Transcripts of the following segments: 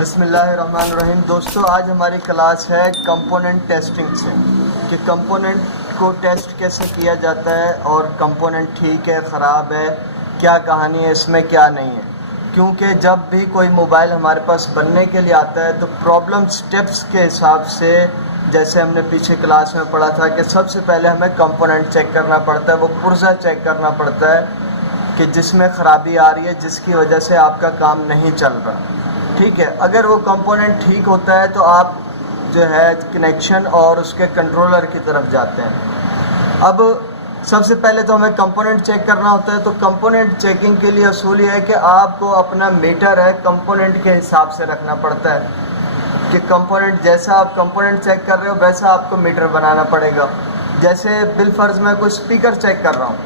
बिस्मिल्लाहिर्रहमानिर्रहीम। दोस्तों, आज हमारी क्लास है कंपोनेंट टेस्टिंग से कि कंपोनेंट को टेस्ट कैसे किया जाता है और कंपोनेंट ठीक है, ख़राब है, क्या कहानी है इसमें, क्या नहीं है। क्योंकि जब भी कोई मोबाइल हमारे पास बनने के लिए आता है तो प्रॉब्लम स्टेप्स के हिसाब से, जैसे हमने पीछे क्लास में पढ़ा था कि सबसे पहले हमें कंपोनेंट चेक करना पड़ता है, वो पुर्जा चेक करना पड़ता है कि जिसमें ख़राबी आ रही है, जिसकी वजह से आपका काम नहीं चल रहा। ठीक है, अगर वो कंपोनेंट ठीक होता है तो आप जो है कनेक्शन और उसके कंट्रोलर की तरफ जाते हैं। अब सबसे पहले तो हमें कंपोनेंट चेक करना होता है। तो कंपोनेंट चेकिंग के लिए असूल ये है कि आपको अपना मीटर है कंपोनेंट के हिसाब से रखना पड़ता है कि कंपोनेंट जैसा आप कंपोनेंट चेक कर रहे हो वैसा आपको मीटर बनाना पड़ेगा। जैसे बिलफर्ज मैं कोई स्पीकर चेक कर रहा हूँ,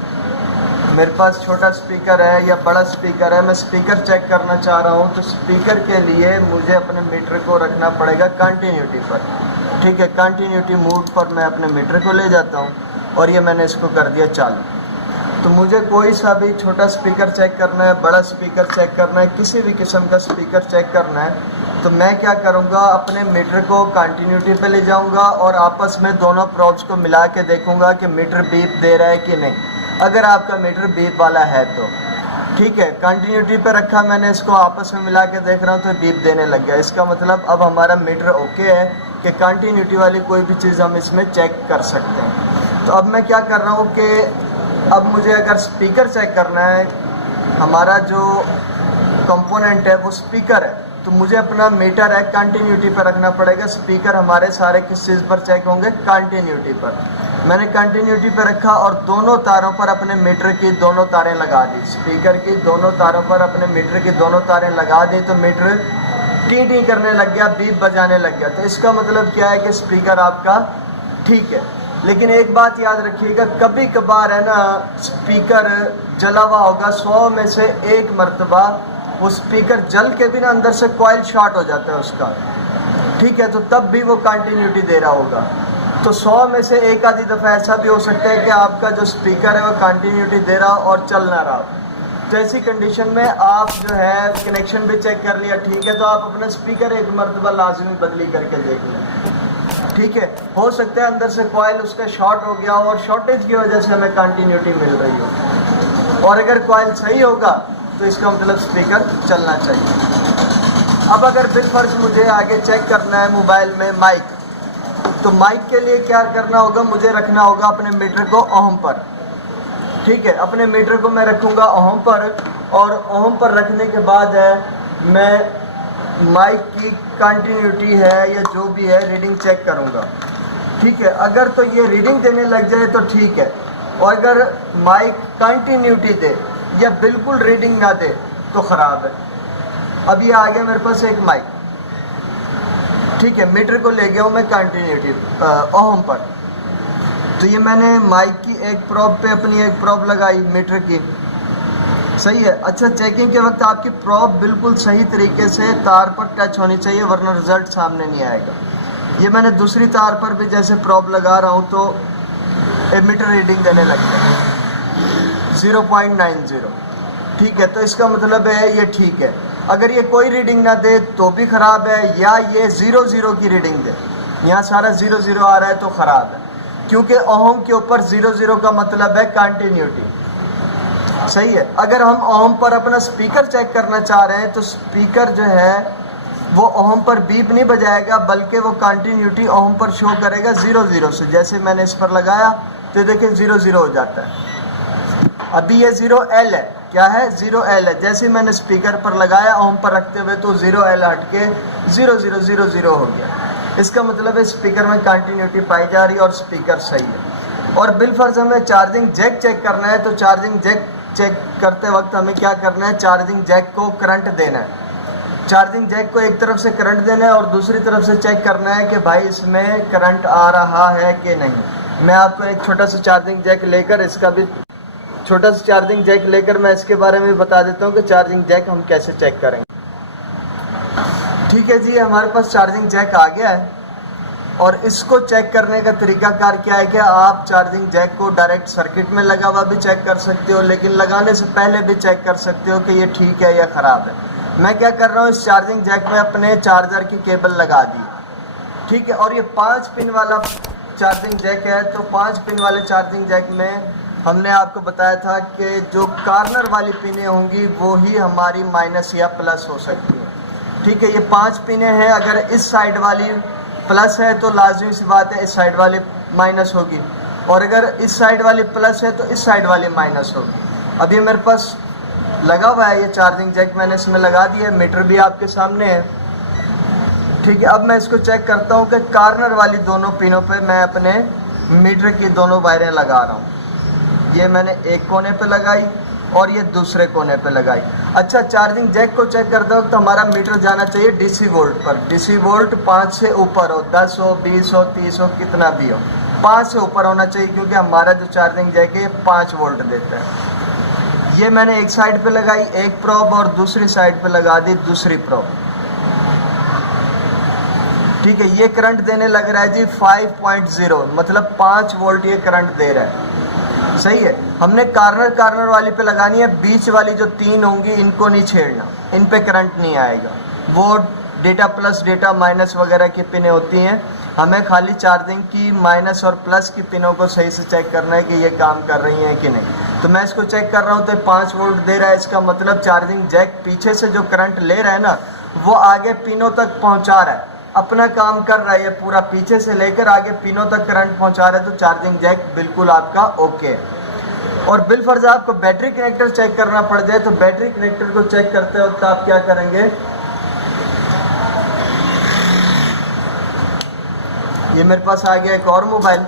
मेरे पास छोटा स्पीकर है या बड़ा स्पीकर है, मैं स्पीकर चेक करना चाह रहा हूँ, तो स्पीकर के लिए मुझे अपने मीटर को रखना पड़ेगा कंटिन्यूटी पर। ठीक है, कंटिन्यूटी मोड पर मैं अपने मीटर को ले जाता हूँ और ये मैंने इसको कर दिया चालू। तो मुझे कोई सा भी छोटा स्पीकर चेक करना है, बड़ा स्पीकर चेक करना है, किसी भी किस्म का स्पीकर चेक करना है, तो मैं क्या करूँगा, अपने मीटर को कंटिन्यूटी पे ले जाऊँगा और आपस में दोनों प्रोब्स को मिला के देखूँगा कि मीटर बीप दे रहा है कि नहीं। अगर आपका मीटर बीप वाला है तो ठीक है, कंटिन्यूटी पे रखा मैंने, इसको आपस में मिला के देख रहा हूँ तो बीप देने लग गया। इसका मतलब अब हमारा मीटर ओके है कि कंटिन्यूटी वाली कोई भी चीज़ हम इसमें चेक कर सकते हैं। तो अब मैं क्या कर रहा हूँ कि अब मुझे अगर स्पीकर चेक करना है, हमारा जो कंपोनेंट है वो स्पीकर है, तो मुझे अपना मीटर है कंटिन्यूटी पर रखना पड़ेगा। स्पीकर हमारे सारे किस चीज़ पर चेक होंगे, कंटिन्यूटी पर। मैंने कंटिन्यूटी पर रखा और दोनों तारों पर अपने मीटर की दोनों तारें लगा दी, स्पीकर की दोनों तारों पर अपने मीटर की दोनों तारें लगा दी, तो मीटर टी टी करने लग गया, बीप बजाने लग गया। तो इसका मतलब क्या है कि स्पीकर आपका ठीक है। लेकिन एक बात याद रखिएगा, कभी कभार है ना स्पीकर जला हुआ होगा, 100 में से 1 मरतबा वो स्पीकर जल के भी ना अंदर से कॉइल शॉर्ट हो जाता है उसका। ठीक है, तो तब भी वो कंटिन्यूटी दे रहा होगा। तो 100 में से 1 आधी दफ़ा ऐसा भी हो सकता है कि आपका जो स्पीकर है वो कंटिन्यूटी दे रहा हो और चल ना रहा हो। तो ऐसी कंडीशन में आप जो है कनेक्शन भी चेक कर लिया, ठीक है, तो आप अपना स्पीकर 1 मरतबा लाजमी बदली करके देख लें। ठीक है, हो सकता है अंदर से कॉइल उसका शॉर्ट हो गया हो और शॉर्टेज की वजह से हमें कंटिन्यूटी मिल रही हो, और अगर कॉइल सही होगा तो इसका मतलब स्पीकर चलना चाहिए। अब अगर बिलफर्ज मुझे आगे चेक करना है मोबाइल में माइक, तो माइक के लिए क्या करना होगा, मुझे रखना होगा अपने मीटर को ओम पर। ठीक है, अपने मीटर को मैं रखूँगा ओम पर, और ओम पर रखने के बाद है मैं माइक की कंटिन्यूटी है या जो भी है रीडिंग चेक करूँगा। ठीक है, अगर तो ये रीडिंग देने लग जाए तो ठीक है, और अगर माइक कंटिन्यूटी दे या बिल्कुल रीडिंग ना दे तो ख़राब है। अब ये आ गया मेरे पास एक माइक, ठीक है, मीटर को ले गया हूँ मैं कंटिन्यूटी ओम पर। तो ये मैंने माइक की एक प्रोब पे अपनी एक प्रोब लगाई मीटर की, सही है। अच्छा, चेकिंग के वक्त आपकी प्रोब बिल्कुल सही तरीके से तार पर टच होनी चाहिए, वरना रिज़ल्ट सामने नहीं आएगा। ये मैंने दूसरी तार पर भी जैसे प्रोब लगा रहा हूँ तो मीटर रीडिंग देने लग गया 0.90। ठीक है, तो इसका मतलब है ये ठीक है। अगर ये कोई रीडिंग ना दे तो भी ख़राब है, या ये 0 की रीडिंग दे, यहाँ सारा 0 आ रहा है तो ख़राब है, क्योंकि ओम के ऊपर 0 का मतलब है कंटिन्यूटी, सही है। अगर हम ओम पर अपना स्पीकर चेक करना चाह रहे हैं तो स्पीकर जो है वो ओम पर बीप नहीं बजाएगा, बल्कि वो कंटिन्यूटी ओम पर शो करेगा 0 से। जैसे मैंने इस पर लगाया तो देखिए 0 हो जाता है। अभी ये 0L है, क्या है, 0L है। जैसे मैंने स्पीकर पर लगाया ओम पर रखते हुए तो 0L हट के 0 हो गया। इसका मतलब है स्पीकर में कंटिन्यूटी पाई जा रही है और स्पीकर सही है। और बिलफर्ज हमें चार्जिंग जैक चेक करना है, तो चार्जिंग जैक चेक करते वक्त हमें क्या करना है, चार्जिंग जैक को करंट देना है। चार्जिंग जैक को एक तरफ से करंट देना है और दूसरी तरफ से चेक करना है कि भाई इसमें करंट आ रहा है कि नहीं। मैं आपको एक छोटा सा चार्जिंग जैक लेकर, इसका भी छोटा सा चार्जिंग जैक लेकर मैं इसके बारे में बता देता हूँ कि चार्जिंग जैक हम कैसे चेक करेंगे। ठीक है जी, हमारे पास चार्जिंग जैक आ गया है, और इसको चेक करने का तरीकाकार क्या है कि आप चार्जिंग जैक को डायरेक्ट सर्किट में लगा हुआ भी चेक कर सकते हो, लेकिन लगाने से पहले भी चेक कर सकते हो कि ये ठीक है या ख़राब है। मैं क्या कर रहा हूँ, इस चार्जिंग जैक में अपने चार्जर की केबल लगा दी, ठीक है। और ये 5 पिन वाला चार्जिंग जैक है, तो 5 पिन वाले चार्जिंग जैक में हमने आपको बताया था कि जो कार्नर वाली पिनें होंगी वो ही हमारी माइनस या प्लस हो सकती हैं, ठीक है। ये 5 पिनें हैं, अगर इस साइड वाली प्लस है तो लाजमी सी बात है इस साइड वाली माइनस होगी, और अगर इस साइड वाली प्लस है तो इस साइड वाली माइनस होगी। अब ये मेरे पास लगा हुआ है, ये चार्जिंग जैक मैंने इसमें लगा दिया है, मीटर भी आपके सामने है, ठीक है। अब मैं इसको चेक करता हूँ कि कार्नर वाली दोनों पिनों पे मैं अपने मीटर की दोनों वायरें लगा रहा हूँ। ये मैंने एक कोने पे लगाई और ये दूसरे कोने पे लगाई। अच्छा, चार्जिंग जैक को चेक करते वक्त तो हमारा मीटर जाना चाहिए डीसी वोल्ट पर। डीसी वोल्ट 5 से ऊपर हो, 10 हो, 20 हो, 30 हो, कितना भी हो, 5 से ऊपर होना चाहिए, क्योंकि हमारा जो चार्जिंग जैक है 5 वोल्ट देता है। ये मैंने एक साइड पे लगाई एक प्रोब और दूसरी साइड पे लगा दी दूसरी प्रोब, ठीक है। ये करंट देने लग रहा है जी 5.0, मतलब 5 वोल्ट ये करंट दे रहा है, सही है। हमने कार्नर वाली पे लगानी है, बीच वाली जो 3 होंगी इनको नहीं छेड़ना, इन पे करंट नहीं आएगा। वो डेटा प्लस डेटा माइनस वगैरह की पिनें होती हैं, हमें खाली चार्जिंग की माइनस और प्लस की पिनों को सही से चेक करना है कि ये काम कर रही हैं कि नहीं। तो मैं इसको चेक कर रहा हूँ तो 5 वोल्ट दे रहा है, इसका मतलब चार्जिंग जैक पीछे से जो करंट ले रहा है ना, वो आगे पिनों तक पहुँचा रहा है, अपना काम कर रहा है। ये पूरा पीछे से लेकर आगे पिनों तक करंट पहुंचा रहा है, तो चार्जिंग जैक बिल्कुल आपका ओके है। और बिलफर्ज आपको बैटरी कनेक्टर चेक करना पड़ जाए तो बैटरी कनेक्टर को चेक करते वक्त आप क्या करेंगे, ये मेरे पास आ गया एक और मोबाइल,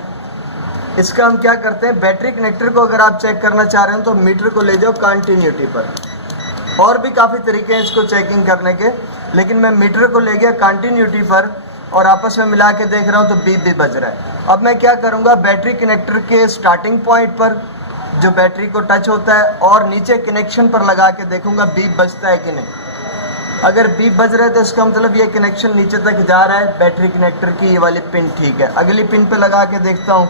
इसका हम क्या करते हैं, बैटरी कनेक्टर को अगर आप चेक करना चाह रहे हो तो मीटर को ले जाओ कंटिन्यूटी पर। और भी काफ़ी तरीके हैं इसको चेकिंग करने के, लेकिन मैं मीटर को ले गया कंटिन्यूटी पर और आपस में मिला के देख रहा हूँ तो बीप भी बज रहा है। अब मैं क्या करूँगा, बैटरी कनेक्टर के स्टार्टिंग पॉइंट पर जो बैटरी को टच होता है और नीचे कनेक्शन पर लगा के देखूँगा बीप बजता है कि नहीं। अगर बीप बज रहा है तो इसका मतलब ये कनेक्शन नीचे तक जा रहा है, बैटरी कनेक्टर की ये वाली पिन ठीक है। अगली पिन पे लगा के देखता हूँ,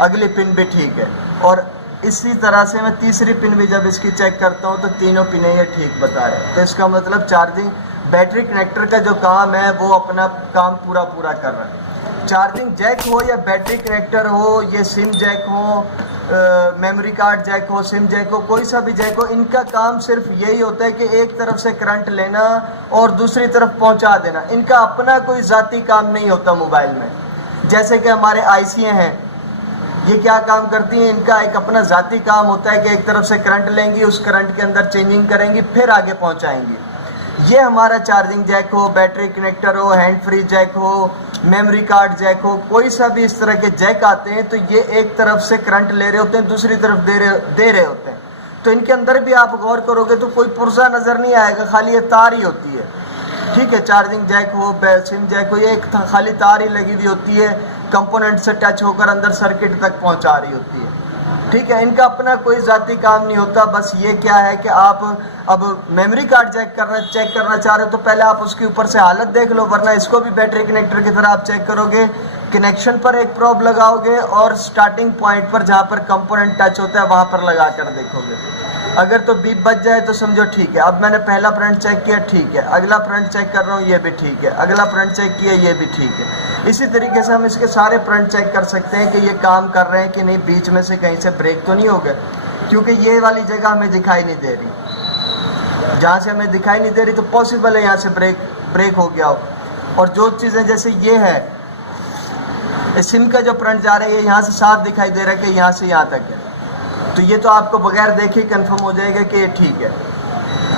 अगली पिन भी ठीक है, और इसी तरह से मैं तीसरी पिन भी जब इसकी चेक करता हूँ तो तीनों पिनें ये ठीक बता रहे हैं। तो इसका मतलब चार्जिंग बैटरी कनेक्टर का जो काम है वो अपना काम पूरा कर रहा है। चार्जिंग जैक हो या बैटरी कनेक्टर हो, ये सिम जैक हो, मेमोरी कार्ड जैक हो, सिम जैक हो, कोई सा भी जैक हो, इनका काम सिर्फ यही होता है कि एक तरफ से करंट लेना और दूसरी तरफ पहुंचा देना। इनका अपना कोई ज़ाती काम नहीं होता मोबाइल में। जैसे कि हमारे आईसीयाँ हैं, ये क्या काम करती हैं, इनका एक अपना ज़ाती काम होता है कि एक तरफ से करंट लेंगी, उस करंट के अंदर चेंजिंग करेंगी, फिर आगे पहुंचाएंगी। ये हमारा चार्जिंग जैक हो, बैटरी कनेक्टर हो, हैंड फ्री जैक हो, मेमोरी कार्ड जैक हो, कोई सा भी इस तरह के जैक आते हैं तो ये एक तरफ से करंट ले रहे होते हैं, दूसरी तरफ दे रहे होते हैं। तो इनके अंदर भी आप गौर करोगे तो कोई पुर्जा नज़र नहीं आएगा, खाली ये तार ही होती है, ठीक है। चार्जिंग जैक हो, सिम जैक हो, ये एक खाली तार ही लगी हुई होती है, कंपोनेंट से टच होकर अंदर सर्किट तक पहुंचा रही होती है, ठीक है। इनका अपना कोई ज़ाती काम नहीं होता। बस ये क्या है कि आप अब मेमोरी कार्ड चेक करना चाह रहे हो तो पहले आप उसके ऊपर से हालत देख लो, वरना इसको भी बैटरी कनेक्टर की तरह आप चेक करोगे। कनेक्शन पर एक प्रोब लगाओगे और स्टार्टिंग पॉइंट पर जहाँ पर कंपोनेंट टच होता है वहाँ पर लगा कर देखोगे। अगर तो बीप बच जाए तो समझो ठीक है। अब मैंने पहला फ्रंट चेक किया, ठीक है, अगला फ्रंट चेक कर रहा हूँ, ये भी ठीक है, अगला फ्रंट चेक किया, ये भी ठीक है। इसी तरीके से हम इसके सारे फ्रंट चेक कर सकते हैं कि ये काम कर रहे हैं कि नहीं, बीच में से कहीं से ब्रेक तो नहीं हो गया, क्योंकि ये वाली जगह हमें दिखाई नहीं दे रही। जहाँ से हमें दिखाई नहीं दे रही तो पॉसिबल है यहाँ से ब्रेक हो गया हो। और जो चीज़ें जैसे ये है, सिम का जो फ्रंट जा रहा है, ये यहाँ से साफ दिखाई दे रहा है कि यहाँ से यहाँ तक है, तो ये तो आपको बगैर देखे कंफर्म हो जाएगा कि ये ठीक है,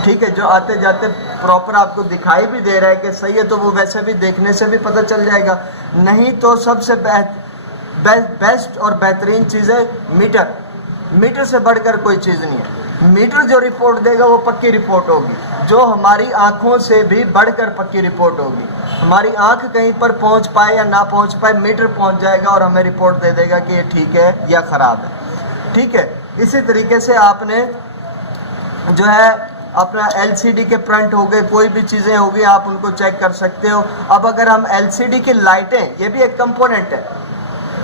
ठीक है। जो आते जाते प्रॉपर आपको दिखाई भी दे रहा है कि सही है, तो वो वैसे भी देखने से भी पता चल जाएगा। नहीं तो सबसे बेस्ट और बेहतरीन चीज़ है मीटर। मीटर से बढ़कर कोई चीज़ नहीं है। मीटर जो रिपोर्ट देगा वो पक्की रिपोर्ट होगी, जो हमारी आँखों से भी बढ़कर पक्की रिपोर्ट होगी। हमारी आँख कहीं पर पहुँच पाए या ना पहुँच पाए, मीटर पहुँच जाएगा और हमें रिपोर्ट दे देगा कि ये ठीक है या ख़राब है, ठीक है। इसी तरीके से आपने जो है अपना LCD के फ्रंट हो गए, कोई भी चीज़ें होगी आप उनको चेक कर सकते हो। अब अगर हम LCD की लाइटें, ये भी एक कंपोनेंट है,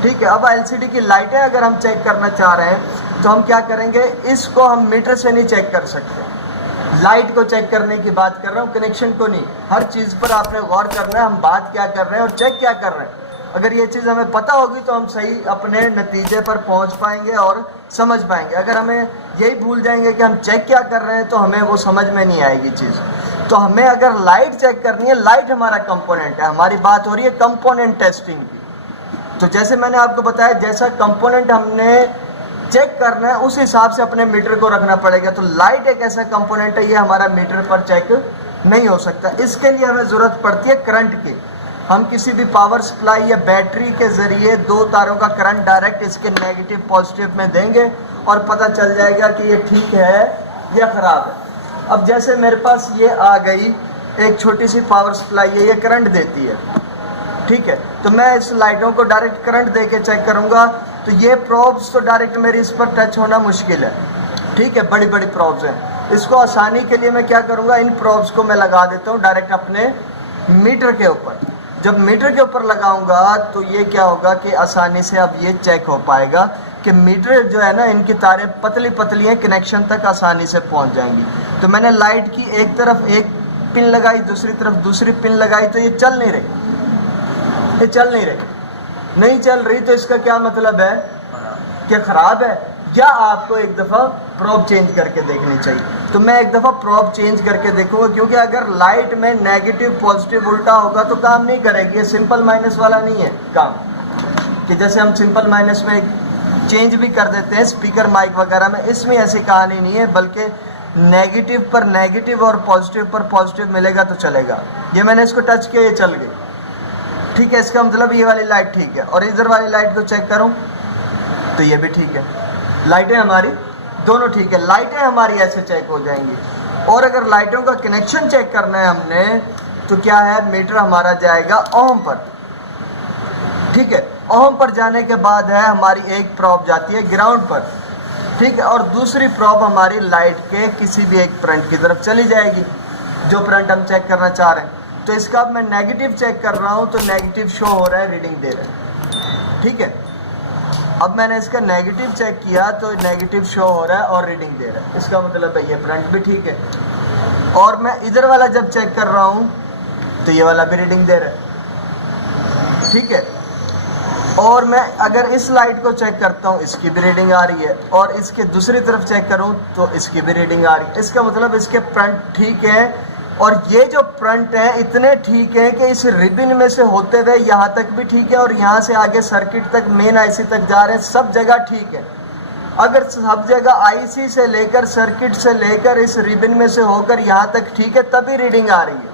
ठीक है। अब LCD की लाइटें अगर हम चेक करना चाह रहे हैं तो हम क्या करेंगे, इसको हम मीटर से नहीं चेक कर सकते, लाइट को चेक करने की बात कर रहा हूँ, कनेक्शन को नहीं। हर चीज़ पर आपने गौर करना है, हम बात क्या कर रहे हैं और चेक क्या कर रहे हैं। अगर ये चीज़ हमें पता होगी तो हम सही अपने नतीजे पर पहुंच पाएंगे और समझ पाएंगे। अगर हमें यही भूल जाएंगे कि हम चेक क्या कर रहे हैं तो हमें वो समझ में नहीं आएगी चीज़। तो हमें अगर लाइट चेक करनी है, लाइट हमारा कंपोनेंट है, हमारी बात हो रही है कंपोनेंट टेस्टिंग की। तो जैसे मैंने आपको बताया, जैसा कंपोनेंट हमने चेक करना है उस हिसाब से अपने मीटर को रखना पड़ेगा। तो लाइट एक ऐसा कंपोनेंट है, ये हमारा मीटर पर चेक नहीं हो सकता। इसके लिए हमें ज़रूरत पड़ती है करंट की। हम किसी भी पावर सप्लाई या बैटरी के ज़रिए दो तारों का करंट डायरेक्ट इसके नेगेटिव पॉजिटिव में देंगे और पता चल जाएगा कि ये ठीक है या ख़राब है। अब जैसे मेरे पास ये आ गई एक छोटी सी पावर सप्लाई है, ये करंट देती है, ठीक है। तो मैं इस लाइटों को डायरेक्ट करंट दे के चेक करूँगा, तो ये प्रोब्स तो डायरेक्ट मेरी इस पर टच होना मुश्किल है, ठीक है, बड़ी बड़ी प्रोब्स हैं। इसको आसानी के लिए मैं क्या करूँगा, इन प्रोब्स को मैं लगा देता हूँ डायरेक्ट अपने मीटर के ऊपर। जब मीटर के ऊपर लगाऊंगा तो ये क्या होगा कि आसानी से अब ये चेक हो पाएगा कि मीटर जो है ना, इनकी तारें पतली पतली हैं, कनेक्शन तक आसानी से पहुंच जाएंगी। तो मैंने लाइट की एक तरफ एक पिन लगाई, दूसरी तरफ दूसरी पिन लगाई, तो ये चल नहीं रही, ये चल नहीं रही। नहीं चल रही तो इसका क्या मतलब है, क्या ख़राब है, या आपको एक दफ़ा प्रोब चेंज करके देखनी चाहिए। तो मैं एक दफ़ा प्रोब चेंज करके देखूंगा, क्योंकि अगर लाइट में नेगेटिव पॉजिटिव उल्टा होगा तो काम नहीं करेगी। ये सिंपल माइनस वाला नहीं है काम, कि जैसे हम सिंपल माइनस में चेंज भी कर देते हैं स्पीकर माइक वगैरह में, इसमें ऐसी कहानी नहीं है, बल्कि नेगेटिव पर नेगेटिव और पॉजिटिव पर पॉजिटिव मिलेगा तो चलेगा। ये मैंने इसको टच किया, ये चल गई, ठीक है, इसका मतलब ये वाली लाइट ठीक है। और इधर वाली लाइट को चेक करूं तो ये भी ठीक है, लाइटें हमारी दोनों ठीक है। लाइटें हमारी ऐसे चेक हो जाएंगी। और अगर लाइटों का कनेक्शन चेक करना है हमने, तो क्या है, मीटर हमारा जाएगा ओम पर, ठीक है। ओम पर जाने के बाद है हमारी एक प्रोब जाती है ग्राउंड पर, ठीक है, और दूसरी प्रोब हमारी लाइट के किसी भी एक करंट की तरफ चली जाएगी, जो करंट हम चेक करना चाह रहे हैं। तो इसका अब मैं नेगेटिव चेक कर रहा हूँ तो नेगेटिव शो हो रहा है, रीडिंग दे रहा है, ठीक है। अब मैंने इसका नेगेटिव चेक किया तो नेगेटिव शो हो रहा है और रीडिंग दे रहा है, इसका मतलब है ये करंट भी ठीक है। और मैं इधर वाला जब चेक कर रहा हूँ तो ये वाला भी रीडिंग दे रहा है, ठीक है। और मैं अगर इस लाइट को चेक करता हूँ, इसकी भी रीडिंग आ रही है, और इसके दूसरी तरफ चेक करूँ तो इसकी भी रीडिंग आ रही है। इसका मतलब इसके फ्रंट ठीक है, और ये जो फ्रंट है इतने ठीक है कि इस रिबन में से होते हुए यहाँ तक भी ठीक है, और यहाँ से आगे सर्किट तक मेन आईसी तक जा रहे हैं, सब जगह ठीक है। अगर सब जगह आईसी से लेकर सर्किट से लेकर इस रिबन में से होकर यहाँ तक ठीक है, तभी रीडिंग आ रही है।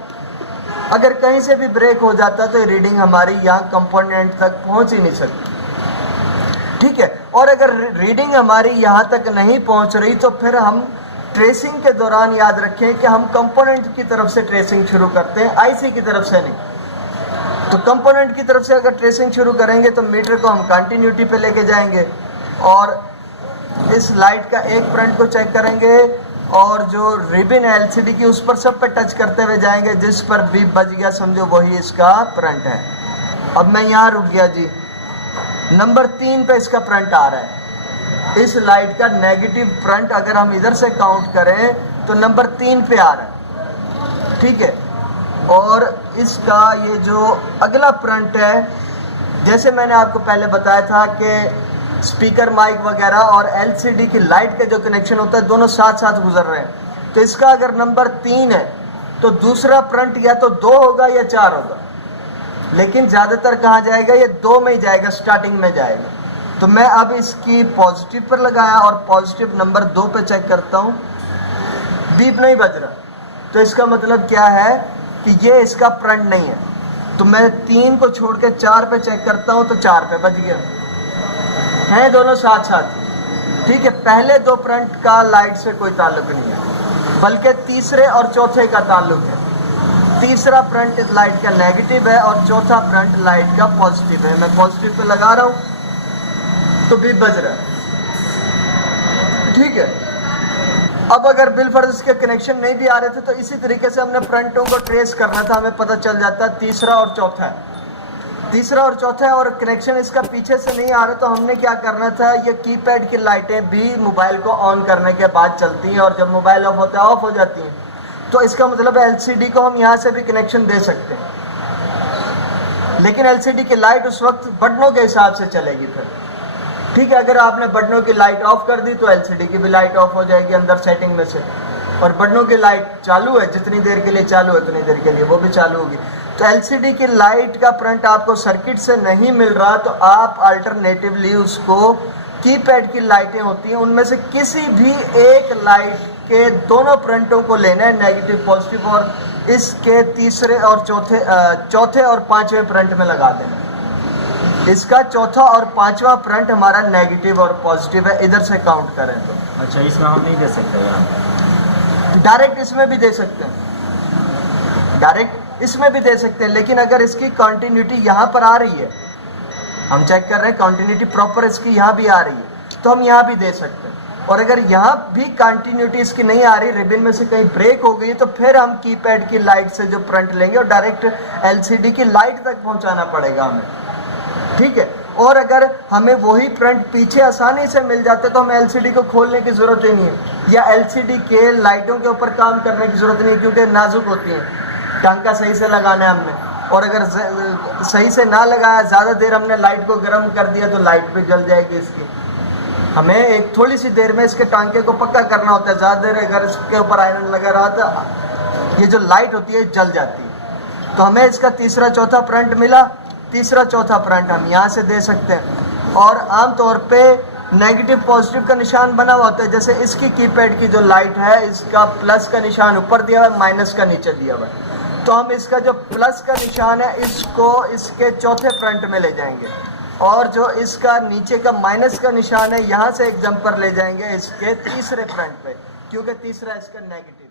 अगर कहीं से भी ब्रेक हो जाता तो रीडिंग हमारी यहाँ कंपोनेंट तक पहुँच ही नहीं सकती, ठीक है। और अगर रीडिंग हमारी यहाँ तक नहीं पहुँच रही तो फिर हम ट्रेसिंग के दौरान याद रखें कि हम कंपोनेंट की तरफ से ट्रेसिंग शुरू करते हैं, आईसी की तरफ से नहीं। तो कंपोनेंट की तरफ से अगर ट्रेसिंग शुरू करेंगे तो मीटर को हम कंटिन्यूटी पे लेके जाएंगे, और इस लाइट का एक फ्रंट को चेक करेंगे, और जो रिबन है एलसीडी की उस पर सब पे टच करते हुए जाएंगे, जिस पर बीप बज गया समझो वही इसका फ्रंट है। अब मैं यहाँ रुक गया जी, नंबर 3 पे इसका फ्रंट आ रहा है। इस लाइट का नेगेटिव फ्रंट अगर हम इधर से काउंट करें तो नंबर 3 पे आ रहा है, ठीक है। और इसका ये जो अगला फ्रंट है, जैसे मैंने आपको पहले बताया था कि स्पीकर माइक वगैरह और एलसीडी की लाइट का जो कनेक्शन होता है दोनों साथ साथ गुजर रहे हैं। तो इसका अगर नंबर 3 है तो दूसरा फ्रंट या तो 2 होगा या 4 होगा, लेकिन ज़्यादातर कहाँ जाएगा, ये 2 में ही जाएगा, स्टार्टिंग में जाएगा। तो मैं अब इसकी पॉजिटिव पर लगाया और पॉजिटिव नंबर 2 पे चेक करता हूँ, बीप नहीं बज रहा, तो इसका मतलब क्या है कि ये इसका फ्रंट नहीं है। तो मैं 3 को छोड़ के 4 पे चेक करता हूँ तो 4 पे बज गया, हैं दोनों साथ साथ, ठीक है। पहले 2 फ्रंट का लाइट से कोई ताल्लुक नहीं है, बल्कि तीसरे और चौथे का ताल्लुक है। तीसरा फ्रंट इस लाइट का नेगेटिव है और चौथा फ्रंट लाइट का पॉजिटिव है। मैं पॉजिटिव पे लगा रहा हूँ तो बीप बज रहा है, ठीक है। अब अगर बिलफर्ज के कनेक्शन नहीं भी आ रहे थे तो इसी तरीके से हमने फ्रंटों को ट्रेस करना था, हमें पता चल जाता है तीसरा और चौथा है। तीसरा और चौथा है, और कनेक्शन इसका पीछे से नहीं आ रहा, तो हमने क्या करना था, ये कीपैड की लाइटें भी मोबाइल को ऑन करने के बाद चलती हैं और जब मोबाइल ऑफ होता है ऑफ हो जाती हैं। तो इसका मतलब है एलसीडी को हम यहाँ से भी कनेक्शन दे सकते हैं, लेकिन एलसीडी की लाइट उस वक्त बटनों के हिसाब से चलेगी फिर। ठीक है, अगर आपने बटनों की लाइट ऑफ कर दी तो एलसीडी की भी लाइट ऑफ हो जाएगी अंदर सेटिंग में से, और बटनों की लाइट चालू है, जितनी देर के लिए चालू है उतनी देर के लिए वो भी चालू होगी। तो एलसीडी की लाइट का करंट आपको सर्किट से नहीं मिल रहा, तो आप अल्टरनेटिवली उसको कीपैड की लाइटें होती हैं उनमें से किसी भी एक लाइट के दोनों करंटों को लेना है, नेगेटिव पॉजिटिव, और इसके तीसरे और चौथे और पांचवें करंट में लगा देना। इसका चौथा और पांचवा करंट हमारा नेगेटिव और पॉजिटिव है, इधर से काउंट करें तो। अच्छा, इसमें हम नहीं दे सकते यार? डायरेक्ट इसमें भी दे सकते हैं, डायरेक्ट इसमें भी दे सकते हैं, लेकिन अगर इसकी कंटिन्यूटी यहाँ पर आ रही है, हम चेक कर रहे हैं कंटिन्यूटी प्रॉपर इसकी यहाँ भी आ रही है, तो हम यहाँ भी दे सकते हैं। और अगर यहाँ भी कंटिन्यूटी इसकी नहीं आ रही, रिबन में से कहीं ब्रेक हो गई, तो फिर हम कीपैड की लाइट से जो करंट लेंगे और डायरेक्ट एलसीडी की लाइट तक पहुँचाना पड़ेगा हमें। ठीक है, और अगर हमें वही करंट पीछे आसानी से मिल जाता तो हमें एलसीडी को खोलने की ज़रूरत ही नहीं है, या एलसीडी के लाइटों के ऊपर काम करने की ज़रूरत नहीं है, क्योंकि नाजुक होती हैं, टांका सही से लगाना है हमने, और अगर सही से ना लगाया, ज़्यादा देर हमने लाइट को गर्म कर दिया तो लाइट भी जल जाएगी इसकी। हमें एक थोड़ी सी देर में इसके टांके को पक्का करना होता है, ज़्यादा देर अगर इसके ऊपर आयरन लगा रहा तो ये जो लाइट होती है जल जाती है। तो हमें इसका तीसरा चौथा करंट मिला, तीसरा चौथा करंट हम यहाँ से दे सकते हैं, और आम तौर पे नेगेटिव पॉजिटिव का निशान बना हुआ होता है। जैसे इसकी कीपैड की जो लाइट है, इसका प्लस का निशान ऊपर दिया हुआ है, माइनस का नीचे दिया हुआ है, तो हम इसका जो प्लस का निशान है इसको इसके चौथे करंट में ले जाएंगे, और जो इसका नीचे का माइनस का निशान है यहाँ से एक जंपर ले जाएंगे इसके तीसरे करंट पे, क्योंकि तीसरा इसका नेगेटिव